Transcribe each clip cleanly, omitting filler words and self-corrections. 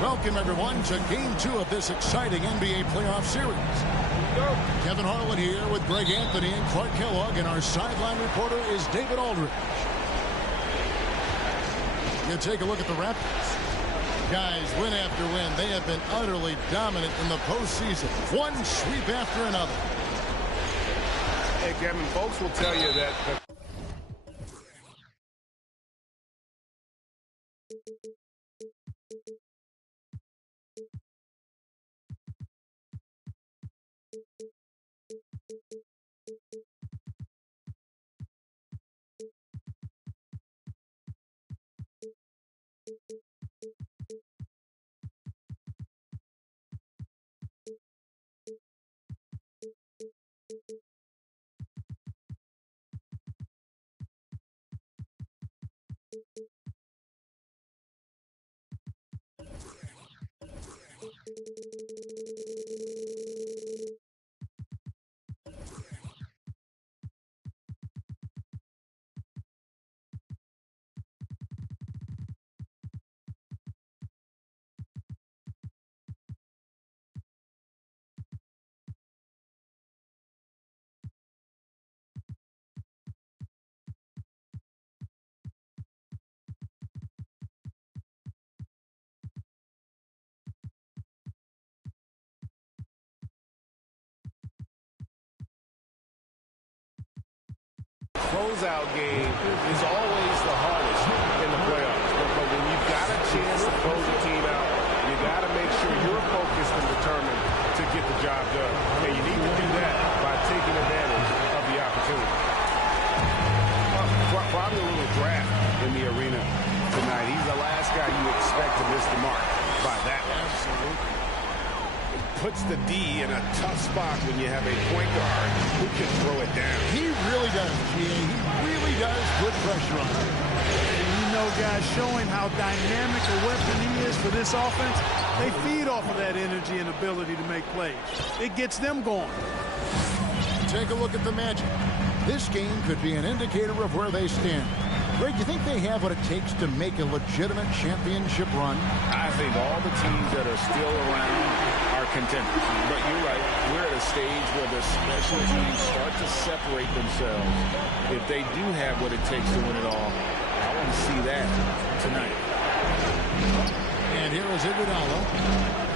Welcome, everyone, to Game 2 of this exciting NBA playoff series. Kevin Harlan here with Greg Anthony and Clark Kellogg, and our sideline reporter is David Aldridge. You take a look at the Raptors. Guys, win after win, they have been utterly dominant in the postseason. One sweep after another. Hey, Kevin, folks will tell you that closeout game is always the hardest in the playoffs. But when you've got a chance to close a team out, you got to make sure you're focused and determined to get the job done. And you need to do that by taking advantage of the opportunity. Probably a little draft in the arena tonight. He's the last guy you expect to miss the mark by that one. Absolutely. Puts the D in a tough spot when you have a point guard who can throw it down. He really does, He really does put pressure on him. And you know, guys, showing how dynamic a weapon he is for this offense, they feed off of that energy and ability to make plays. It gets them going. Take a look at the Magic. This game could be an indicator of where they stand. Greg, do you think they have what it takes to make a legitimate championship run? I think all the teams that are still around are contenders. But you're right. We're at a stage where the special teams start to separate themselves. If they do have what it takes to win it all, I want to see that tonight. And here is Iguodala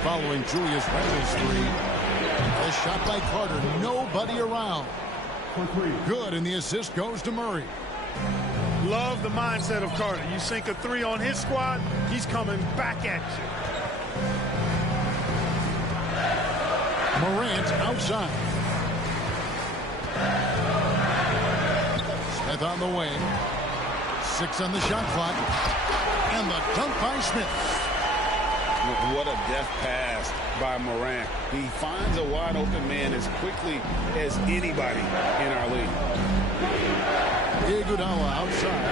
following Julius Randle's three. A shot by Carter. Nobody around. Good, and the assist goes to Murray. Love the mindset of Carter. You sink a three on his squad, he's coming back at you. Morant outside. Smith on the wing. 6 on the shot clock. And the dunk by Smith. What a deft pass by Morant. He finds a wide open man as quickly as anybody in our league. Iguodala outside.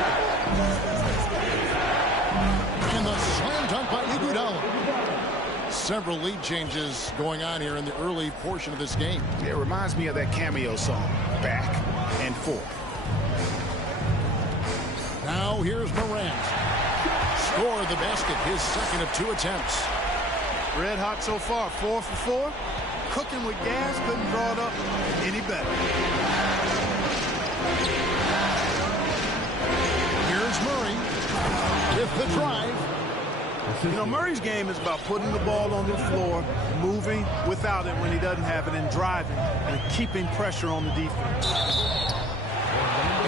And the slam dunk by Iguodala. Several lead changes going on here in the early portion of this game. It reminds me of that cameo song, Back and Forth. Now here's Morant. Scored the basket, his second of 2 attempts. Red hot so far, 4 for 4. Cooking with gas, couldn't draw it up any better. Here's Murray with the drive. You know, Murray's game is about putting the ball on the floor, moving without it when he doesn't have it, and driving and keeping pressure on the defense.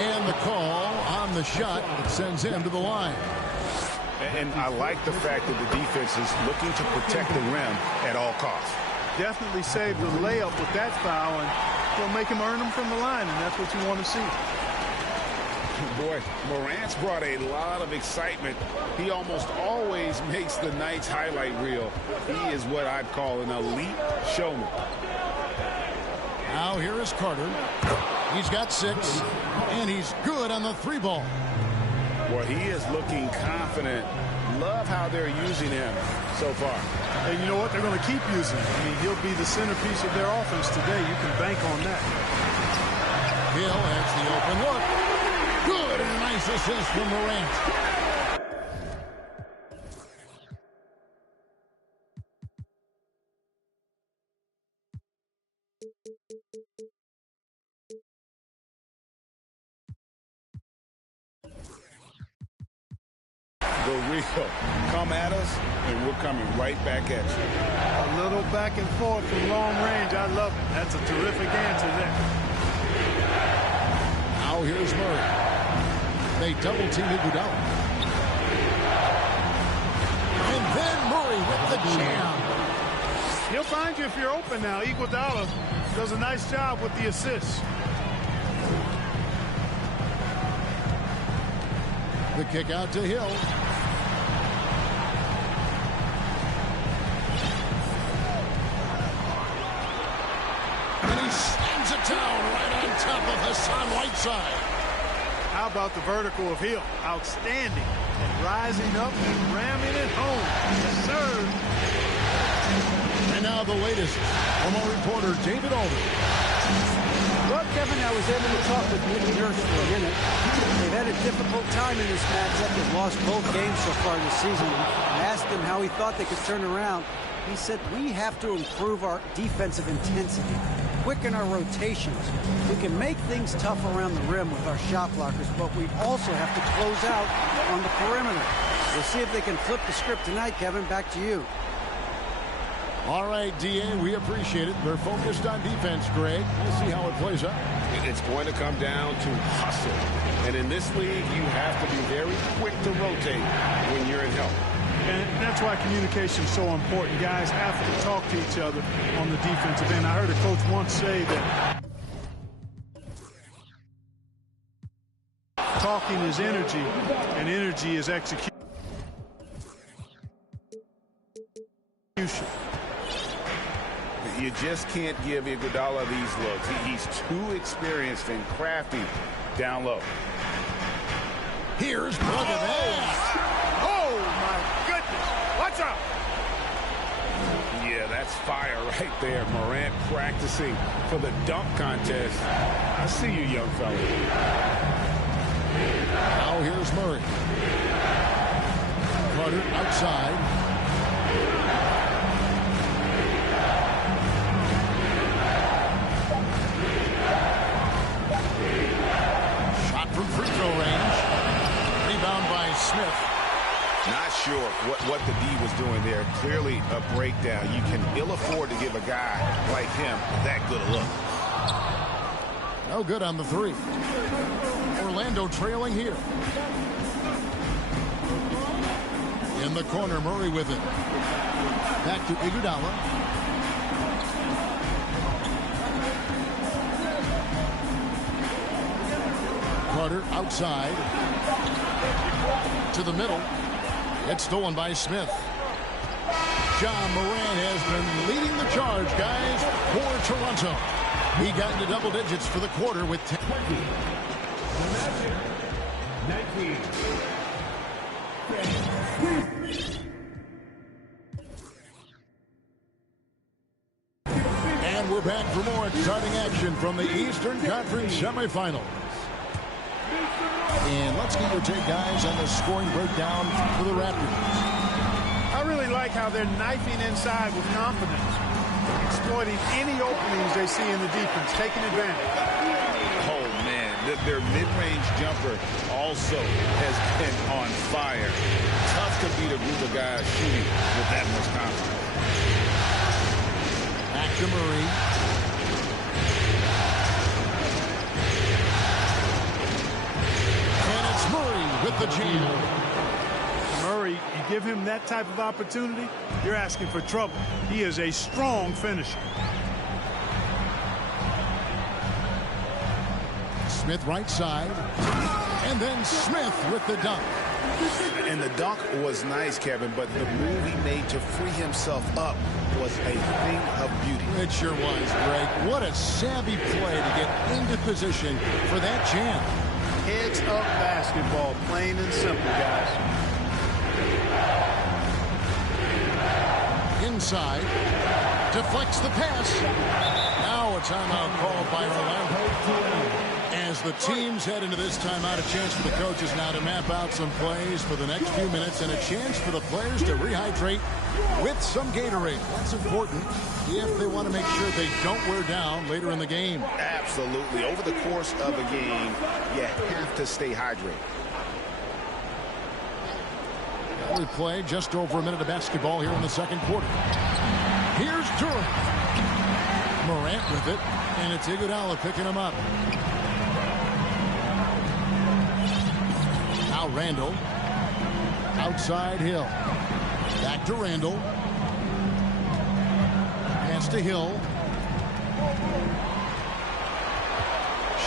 And the call on the shot that sends him to the line. And I like the fact that the defense is looking to protect the rim at all costs. Definitely saved the layup with that foul, and will make him earn them from the line, and that's what you want to see. Boy, Morant's brought a lot of excitement. He almost always makes the night's highlight reel. He is what I'd call an elite showman. Now here is Carter. He's got 6, and he's good on the 3 ball. Well, he is looking confident. Love how they're using him so far. And you know what? They're going to keep using him. I mean, he'll be the centerpiece of their offense today. You can bank on that. Hill has the open look. Good, and a nice assist from Morant. The real come at us, and we're coming right back at you. A little back and forth from long range. I love it. That's a terrific answer there. Now here's Murray. They double team Iguodala. And then Murray with the jam. He'll find you if you're open now. Iguodala does a nice job with the assists. The kick out to Hill. And he slams it down right on top of Hassan Whiteside. How about the vertical of Hill? Outstanding. And rising up and ramming it home. Yes, sir. And now the latest from our reporter, David Aldridge. Well, Kevin, I was able to talk with Nick Nurse for a minute. They've had a difficult time in this matchup. They've lost both games so far this season. I asked him how he thought they could turn around. He said, we have to improve our defensive intensity, quicken our rotations. We can make things tough around the rim with our shot blockers, but we also have to close out on the perimeter. We'll see if they can flip the script tonight, Kevin. Back to you. All right, D.A., we appreciate it. They're focused on defense, Greg. We'll see how it plays out. It's going to come down to hustle. And in this league, you have to be very quick to rotate when you're in help. And that's why communication is so important. Guys have to talk to each other on the defensive end. I heard a coach once say that talking is energy, and energy is execution. You just can't give Iguodala these looks. He's too experienced and crafty down low. Here's look at that. Oh, my goodness. What's up? Yeah, that's fire right there. Morant practicing for the dunk contest. I see you, young fella. Now here's Murray. Carter outside. From free throw range. Rebound by Smith. Not sure what the D was doing there. Clearly a breakdown. You can ill afford to give a guy like him that good a look. No good on the three. Orlando trailing here. In the corner, Murray with it. Back to Iguodala. Carter outside to the middle. It's stolen by Smith. John Morant has been leading the charge, guys, for Toronto. He got into double digits for the quarter with 10. 19. And we're back for more exciting action from the Eastern Conference semifinals. And let's get your take, guys, on the scoring breakdown for the Raptors. I really like how they're knifing inside with confidence, exploiting any openings they see in the defense, taking advantage. Oh, man, their mid-range jumper also has been on fire. Tough to beat a group of guys shooting with that much confidence. Back to Murray. Murray with the jam. Murray, you give him that type of opportunity, you're asking for trouble. He is a strong finisher. Smith right side. And then Smith with the dunk. And the dunk was nice, Kevin, but the move he made to free himself up was a thing of beauty. It sure was, Greg. What a savvy play to get into position for that jam. heads up basketball, plain and simple, guys. Inside, deflects the pass. Now a timeout called by Orlando. As the teams head into this timeout, a chance for the coaches now to map out some plays for the next few minutes and a chance for the players to rehydrate with some Gatorade. That's important if they want to make sure they don't wear down later in the game. Absolutely. Over the course of a game, you have to stay hydrated. We play just over a minute of basketball here in the second quarter. Here's Durant. Morant with it, and it's Iguodala picking him up. Now Randall. Outside Hill. Back to Randall. Pass to Hill.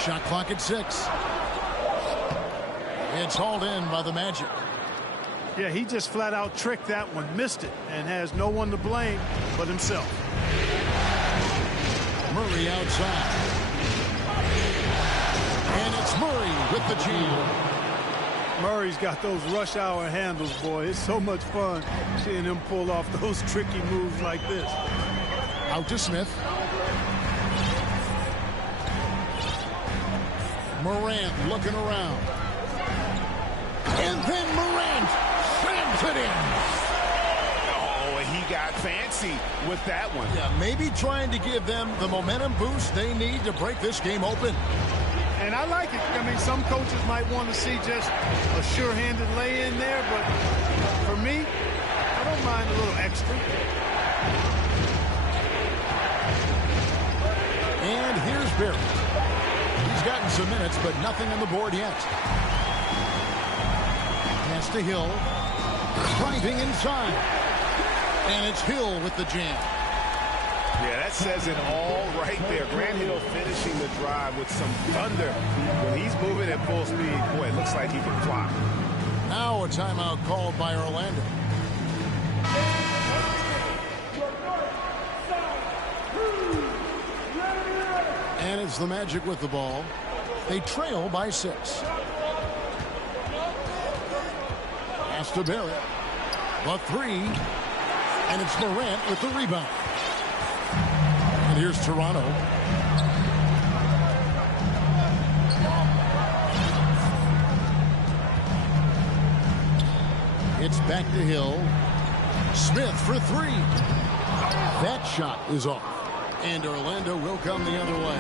Shot clock at 6. It's hauled in by the Magic. Yeah, he just flat out tricked that one, missed it, and has no one to blame but himself. Murray outside. And it's Murray with the jam. Murray's got those rush hour handles, boy. It's so much fun seeing him pull off those tricky moves like this. Out to Smith. Morant looking around. And then Morant slams it in. Oh, he got fancy with that one. Yeah, maybe trying to give them the momentum boost they need to break this game open. And I like it. I mean, some coaches might want to see just a sure-handed lay-in there, but for me, I don't mind a little extra. And here's Barrett. He's gotten some minutes, but nothing on the board yet. Pass to Hill. Driving inside. And it's Hill with the jam. Yeah, that says it all right there. Grant Hill finishing the drive with some thunder. When he's moving at full speed, boy, it looks like he can fly. Now a timeout called by Orlando. And it's the Magic with the ball. They trail by 6. Pass to Barrett. The 3. And it's Morant with the rebound. And here's Toronto. It's back to Hill. Smith for 3. That shot is off. And Orlando will come the other way.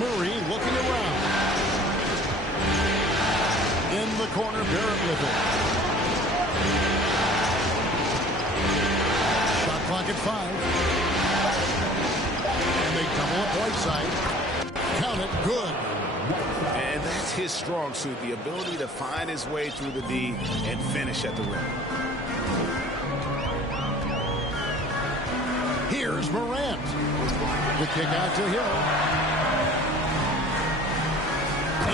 Murray looking around. In the corner, Barrett with it. Shot clock at 5. And they double up right side. Count it, good. And that's his strong suit, the ability to find his way through the D and finish at the rim. Here's Morant. The kick out to Hill.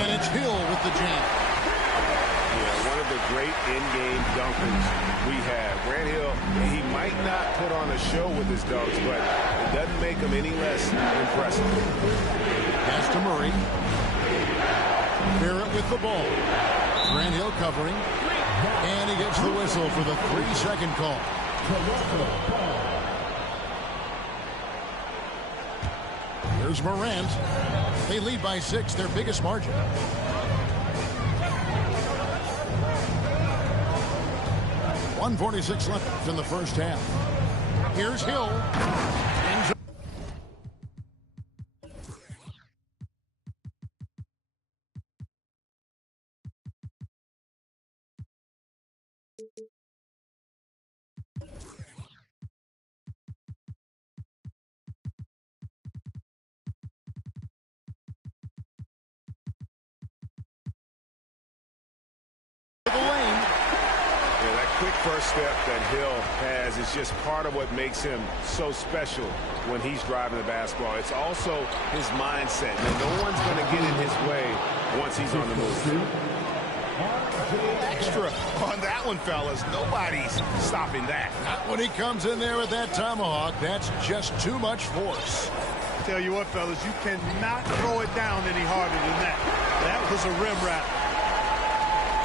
And it's Hill with the jam. Yeah, one of the great in-game dunkers we have. Grant Hill, he might not put on a show with his dunks, but it doesn't make him any less impressive. Pass to Murray. Barrett with the ball. Grant Hill covering. And he gets the whistle for the 3-second call. Here's Morant. They lead by 6, their biggest margin. .146 left in the first half. Here's Hill. First step that Hill has is just part of what makes him so special when he's driving the basketball. It's also his mindset. Now, no one's going to get in his way once he's on the move. Extra on that one, fellas. Nobody's stopping that. Not when he comes in there with that tomahawk. That's just too much force. Tell you what, fellas, you cannot throw it down any harder than that. That was a rim rattler.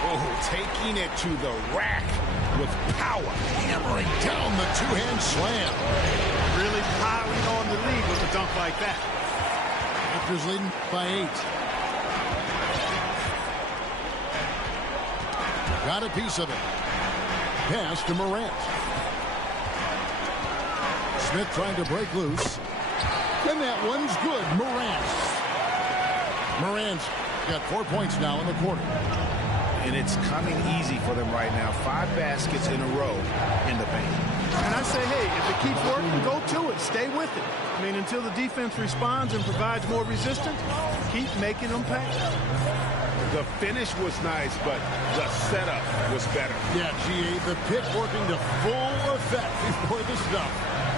Oh, taking it to the rack with power. Hammering down the two-hand slam. Really piling on the lead with a dunk like that. Raptors leading by 8. Got a piece of it. Pass to Morant. Smith trying to break loose. And that one's good. Morant's got 4 points now in the quarter. And it's coming easy for them right now. 5 baskets in a row in the paint. And I say, hey, if it keeps working, go to it. Stay with it. I mean, until the defense responds and provides more resistance, keep making them pay. The finish was nice, but the setup was better. Yeah, GA, the pick working to full effect before the stuff.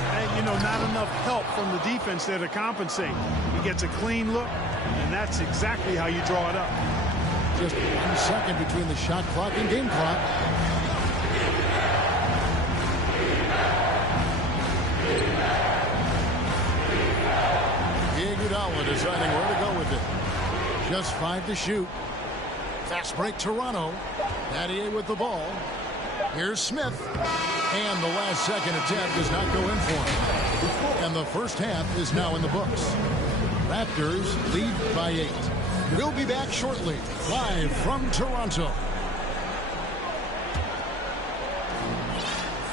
And, you know, not enough help from the defense there to compensate. He gets a clean look, and that's exactly how you draw it up. Just 1 second between the shot clock and game clock. Iguodala deciding where to go with it. Just 5 to shoot. Fast break Toronto. Nattier with the ball. Here's Smith. And the last second attempt does not go in for him. And the first half is now in the books. Raptors lead by 8. We'll be back shortly, live from Toronto.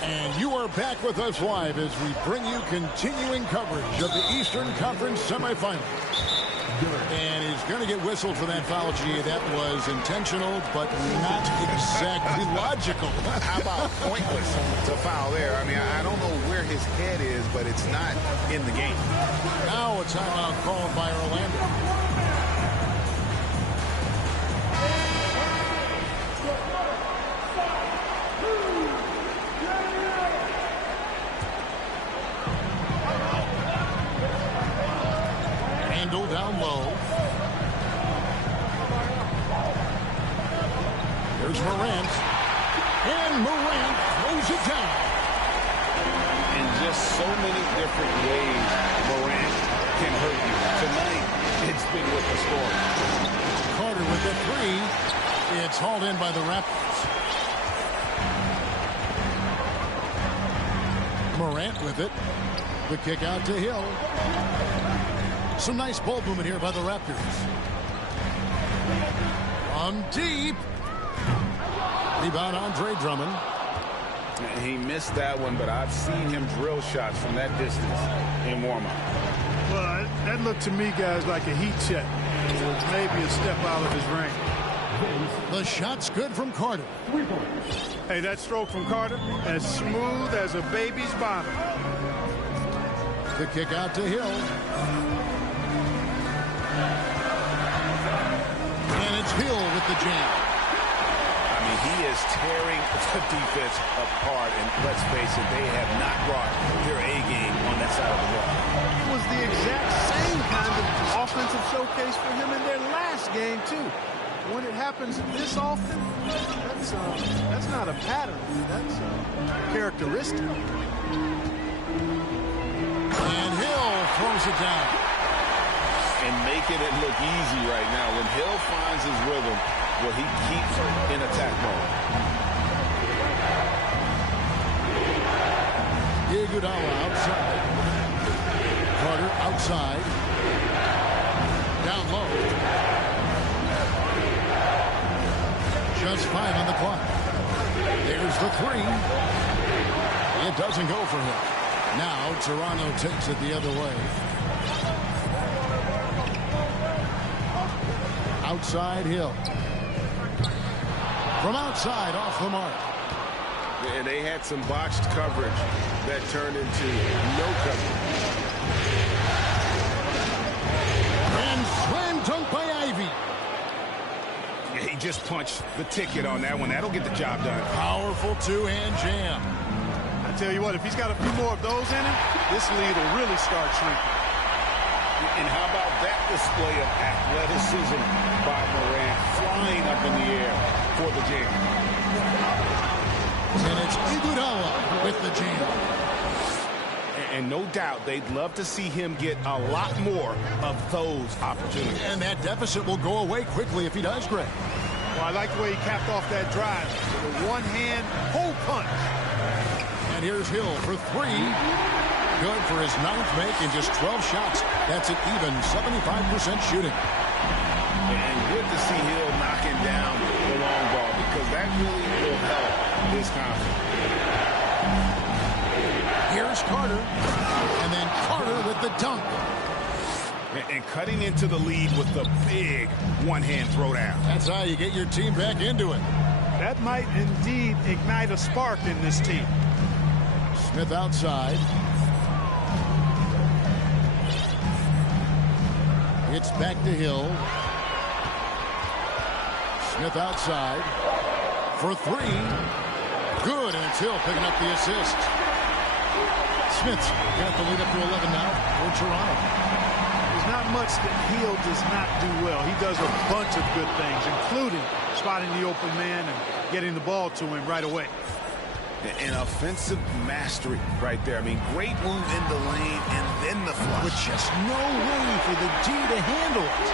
And you are back with us live as we bring you continuing coverage of the Eastern Conference semifinals. And he's going to get whistled for that foul, G. That was intentional, but not exactly logical. How about pointless to foul there? I mean, I don't know where his head is, but it's not in the game. Now a timeout called by Orlando. Down low. There's Morant. And Morant throws it down. In just so many different ways, Morant can hurt you. Tonight, it's been with the scoring. Carter with the 3. It's hauled in by the Raptors. Morant with it. The kick out to Hill. Some nice ball movement here by the Raptors. From deep. Rebound Andre Drummond. He missed that one, but I've seen him drill shots from that distance in warm-up. Well, that looked to me, guys, like a heat check. It was maybe a step out of his range. The shot's good from Carter. Hey, that stroke from Carter, as smooth as a baby's bottom. The kick out to Hill. And it's Hill with the jam. I mean, he is tearing the defense apart, and let's face it, they have not brought their A game on that side of the ball. It was the exact same kind of offensive showcase for him in their last game, too. When it happens this often, that's not a pattern. That's characteristic. And Hill throws it down. And making it look easy right now. When Hill finds his rhythm, well, he keeps in attack mode. Iguodala outside. Carter outside. Down low. Just 5 on the clock. There's the 3. It doesn't go for him. Now Toronto takes it the other way. Outside Hill. From outside, off the mark. And they had some botched coverage that turned into no coverage. And slam dunk by Ivy. Yeah, he just punched the ticket on that one. That'll get the job done. Powerful two-hand jam. I tell you what, if he's got a few more of those in him, this lead will really start shrinking. And how about that display of athleticism by Morant, flying up in the air for the jam. And it's Iguodala with the jam. And no doubt they'd love to see him get a lot more of those opportunities. And that deficit will go away quickly if he does, Greg. Well, I like the way he capped off that drive with a one-hand pull punch. And here's Hill for three. Good for his 9th make in just 12 shots. That's an even 75% shooting. And good to see Hill knocking down the long ball because that really will help his confidence. Here's Carter. And then Carter with the dunk. And cutting into the lead with the big one-hand throwdown. That's how you get your team back into it. That might indeed ignite a spark in this team. Smith outside. It's back to Hill. Smith outside. For three. Good, and it's Hill picking up the assist. Smith's got the lead up to 11 now for Toronto. There's not much that Hill does not do well. He does a bunch of good things, including spotting the open man and getting the ball to him right away. An offensive mastery right there. I mean, great move in the lane and then the flush. With just no way for the D to handle it.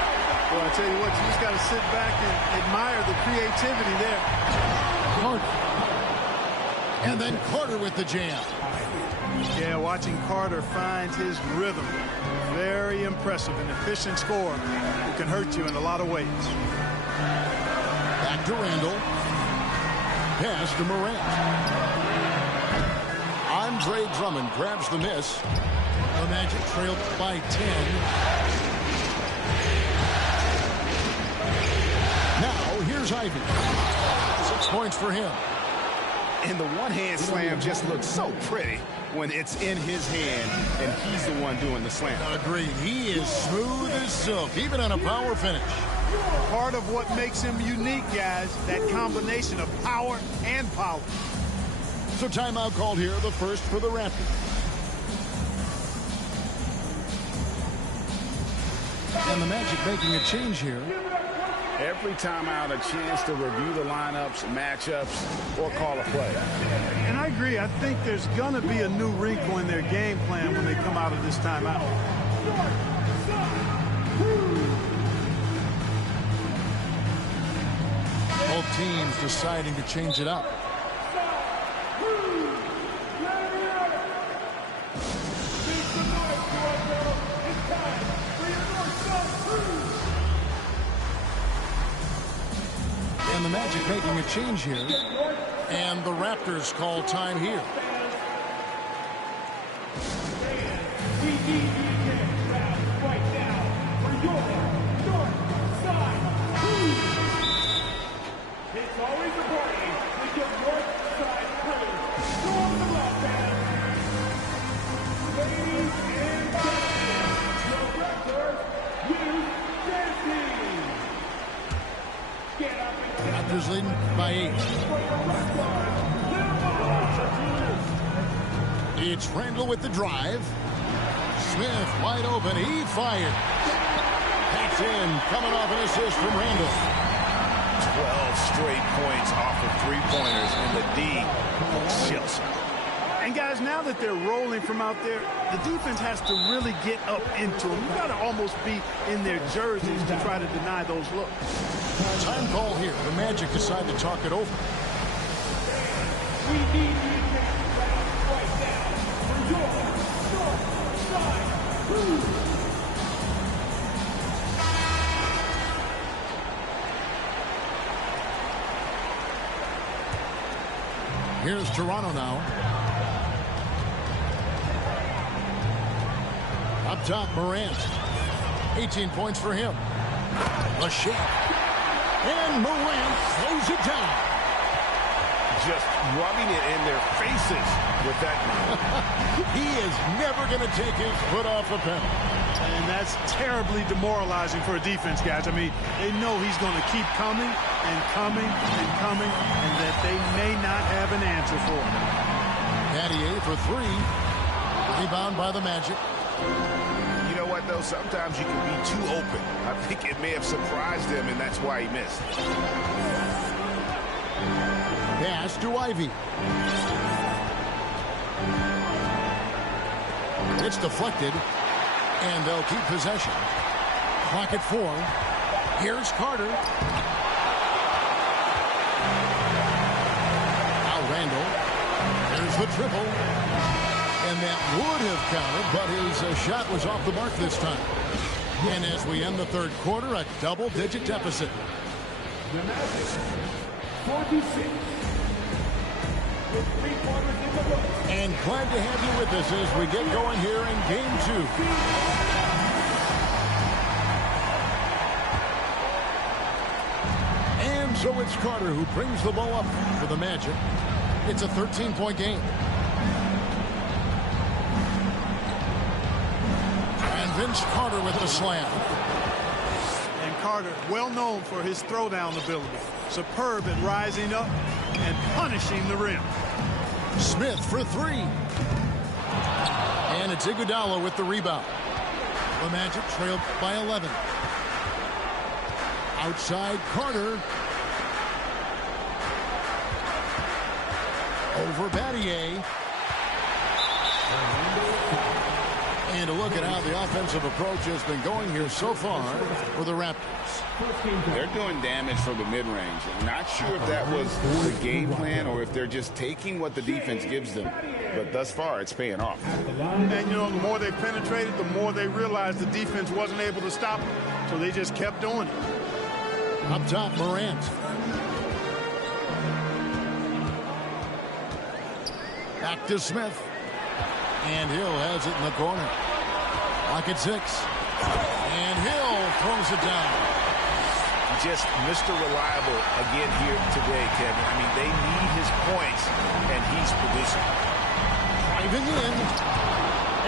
Well, I tell you what, you just got to sit back and admire the creativity there. Carter. And then Carter with the jam. Yeah, watching Carter find his rhythm. Very impressive, an efficient scorer who can hurt you in a lot of ways. Back to Randall. Pass to Morant. Andre Drummond grabs the miss. The Magic trailed by 10. Now, here's Ivy. 6 points for him. And the one-hand slam just looks so pretty when it's in his hand and he's the one doing the slam. Agreed. He is smooth as silk, even on a power finish. Part of what makes him unique, guys, that combination of power and power. So timeout called here, the first for the Raptors. And the Magic making a change here. Every time out, a chance to review the lineups, matchups, or call a play. And I agree. I think there's going to be a new wrinkle in their game plan when they come out of this timeout. Both teams deciding to change it up. And the Magic making a change here. And the Raptors call time here. It's always important to get north side crew. Storm the left hand. Ladies and gentlemen, your Raptors, you dancing. Get up and Raptors leading by 8. It's Randall with the drive. Smith wide open. He fired. That's in. Coming off an assist from Randall. 12 straight points off of three-pointers, and the D chills. And guys, now that they're rolling from out there, the defense has to really get up into them. You got to almost be in their jerseys to try to deny those looks. Time call here. The Magic decide to talk it over. we need you right now for your north side crew. Here's Toronto now. Up top, Morant. 18 points for him. A shake. And Morant throws it down. Just rubbing it in their faces with that. He is never going to take his foot off the pedal. And that's terribly demoralizing for a defense, guys. I mean, they know he's going to keep coming and coming and coming, and that they may not have an answer for him. Nattier for three. Rebound by the Magic. You know what, though? Sometimes you can be too open. I think it may have surprised him, and that's why he missed. Pass to Ivy. It's deflected, and they'll keep possession. Clock at 4. Here's Carter. Now Randall. There's the triple. And that would have counted, but his shot was off the mark this time. And as we end the third quarter, a double-digit deficit. The Magic, 46. With 3 quarters in the books. And glad to have you with us as we get going here in game 2. And so it's Carter who brings the ball up for the Magic. It's a 13-point game. And Vince Carter with the slam. And Carter, well known for his throwdown ability. Superb at rising up and punishing the rim. Smith for 3. And it's Iguodala with the rebound. The Magic trailed by 11. Outside Carter. Over Battier. And a look at how the offensive approach has been going here so far for the Raptors. They're doing damage from the mid-range. I'm not sure if that was the game plan or if they're just taking what the defense gives them. But thus far, it's paying off. And, you know, the more they penetrated, the more they realized the defense wasn't able to stop them. So they just kept doing it. Up top, Morant. Back to Smith. And Hill has it in the corner. Lock at 6. And Hill throws it down. Just Mr. Reliable again here today, Kevin. I mean, they need his points, and he's producing. Driving in.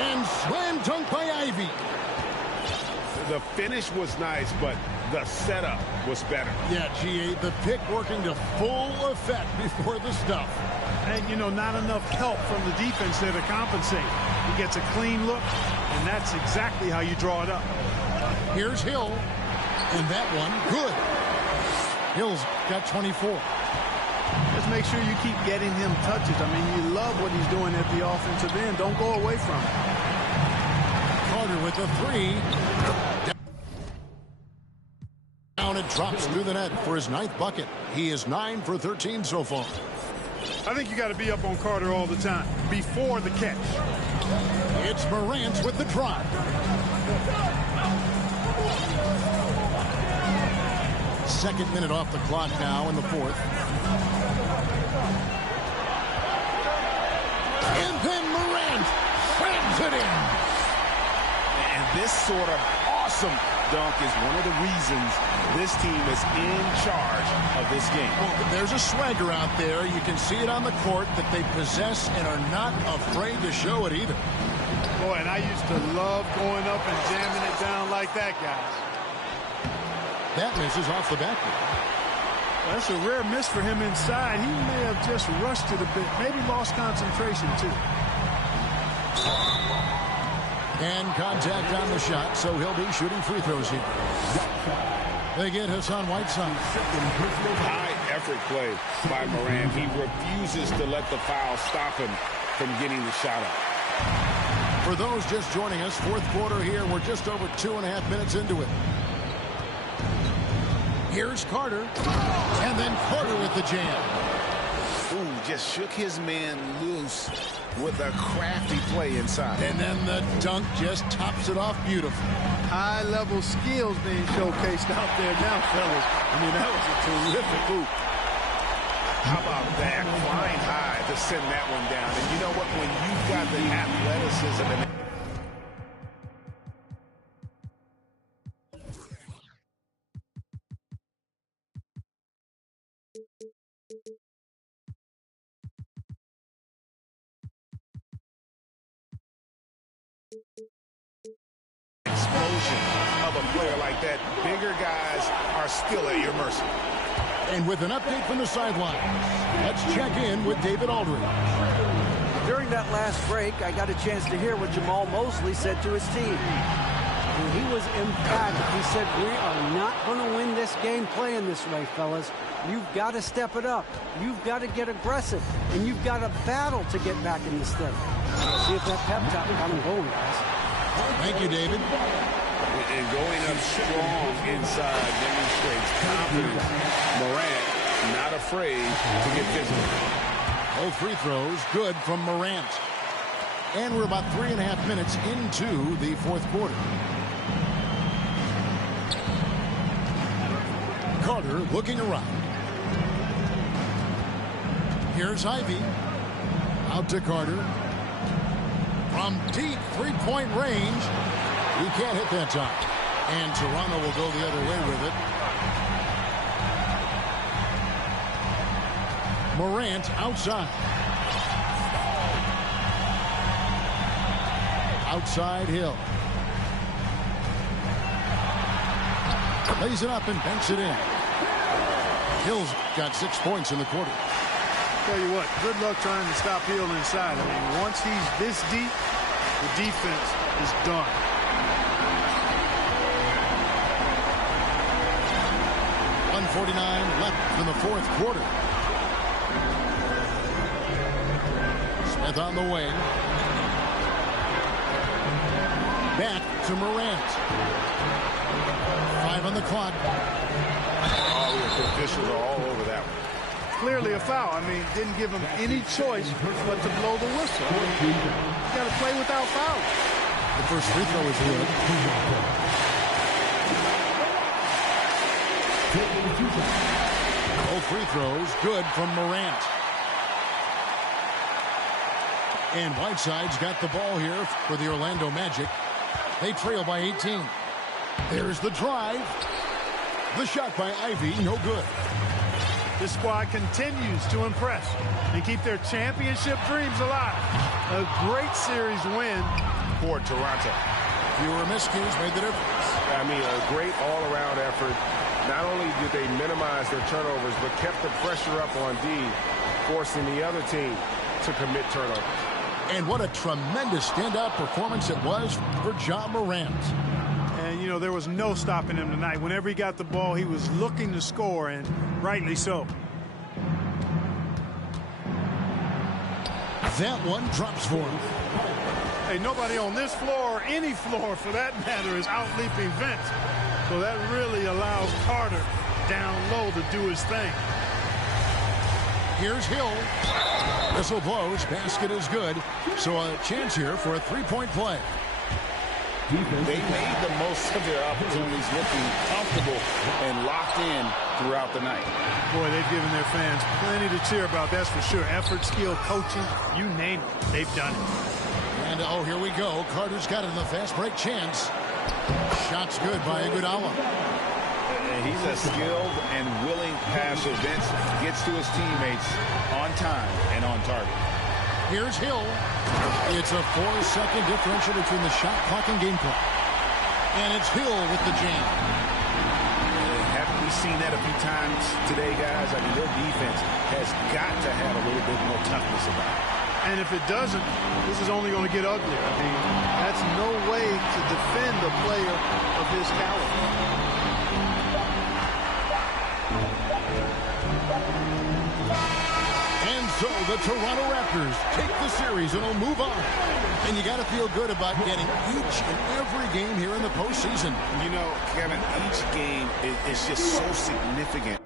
And slam dunk by Ivy. The finish was nice, but the setup was better. Yeah, G.A., the pick working to full effect before the stuff. And, you know, not enough help from the defense there to compensate. He gets a clean look, and that's exactly how you draw it up. Here's Hill. And that one, good. Hill's got 24. Just make sure you keep getting him touches. I mean, you love what he's doing at the offensive end. Don't go away from it. Carter with the 3. Down it drops through the net for his 9th bucket. He is 9 for 13 so far. I think you got to be up on Carter all the time, before the catch. It's Morant with the drive. Second minute off the clock now in the 4th. And then Morant slams it in. And this sort of awesome dunk is one of the reasons this team is in charge of this game. Well, there's a swagger out there. You can see it on the court that they possess and are not afraid to show it either. Boy, and I used to love going up and jamming it down like that, guys. That misses off the backboard. That's a rare miss for him inside. He may have just rushed it a bit, maybe lost concentration too. And contact on the shot, so he'll be shooting free throws here. They get Hassan Whiteside. High effort play by Morant. He refuses to let the foul stop him from getting the shot up. For those just joining us, 4th quarter here. We're just over 2.5 minutes into it. Here's Carter. And then Carter with the jam. Ooh, just shook his man loose with a crafty play inside. And then the dunk just tops it off beautifully. High-level skills being showcased out there now, fellas. I mean, that was a terrific hoop. How about that? Flying high to send that one down. And you know what? When you've got the athleticism and explosion of a player like that, bigger guys are still at your mercy. And with an update from the sideline, let's check in with David Aldridge. During that last break, I got a chance to hear what Jamal Mosley said to his team. And he was emphatic. He said, we are not going to win this game playing this way, fellas. You've got to step it up. You've got to get aggressive. And you've got to battle to get back in the step. See if that pep talk got him going, guys. Thank you, David. And going up strong inside demonstrates confidence. Morant not afraid to get physical. Both free throws good from Morant. And we're about 3.5 minutes into the fourth quarter. Carter looking around. Here's Ivy. Out to Carter. From deep three-point range. He can't hit that time. And Toronto will go the other way with it. Morant outside. Outside Hill. Lays it up and banks it in. Hill's got 6 points in the quarter. Tell you what, good luck trying to stop Hill inside. I mean, once he's this deep, the defense is done. .149 left in the fourth quarter. Smith on the wing. Back to Morant. 5 on the clock. Oh, the officials are all over that one. Clearly a foul. I mean, didn't give him any choice but to blow the whistle. You got to play without foul. The first free throw is good. Both free throws good from Morant. And Whiteside's got the ball here for the Orlando Magic. They trail by 18. There's the drive. The shot by Ivy, no good. This squad continues to impress and keep their championship dreams alive. A great series win For Toronto. Fewer miscues made the difference. I mean, a great all-around effort. Not only did they minimize their turnovers, but kept the pressure up on D, forcing the other team to commit turnovers. And what a tremendous standout performance it was for Ja Morant. And, you know, there was no stopping him tonight. Whenever he got the ball, he was looking to score, and rightly so. That one drops for him. Hey, nobody on this floor, or any floor for that matter, is out-leaping Vince. So that really allows Carter down low to do his thing. Here's Hill. Whistle blows. Basket is good. So a chance here for a three-point play. They made the most of their opportunities, looking comfortable and locked in throughout the night. Boy, they've given their fans plenty to cheer about, that's for sure. Effort, skill, coaching, you name it, they've done it. And, oh, here we go. Carter's got it in the fast break chance. Shot's good by Iguodala. And he's a skilled and willing passer. Vince gets to his teammates on time and on target. Here's Hill. It's a 4-second differential between the shot clock and game clock. And it's Hill with the jam. Haven't we seen that a few times today, guys? I mean, their defense has got to have a little bit more toughness about it. And if it doesn't, this is only going to get uglier. I mean, that's no way to defend a player of his caliber. So the Toronto Raptors take the series and will move on. And you got to feel good about getting each and every game here in the postseason. You know, Kevin, each game is just so significant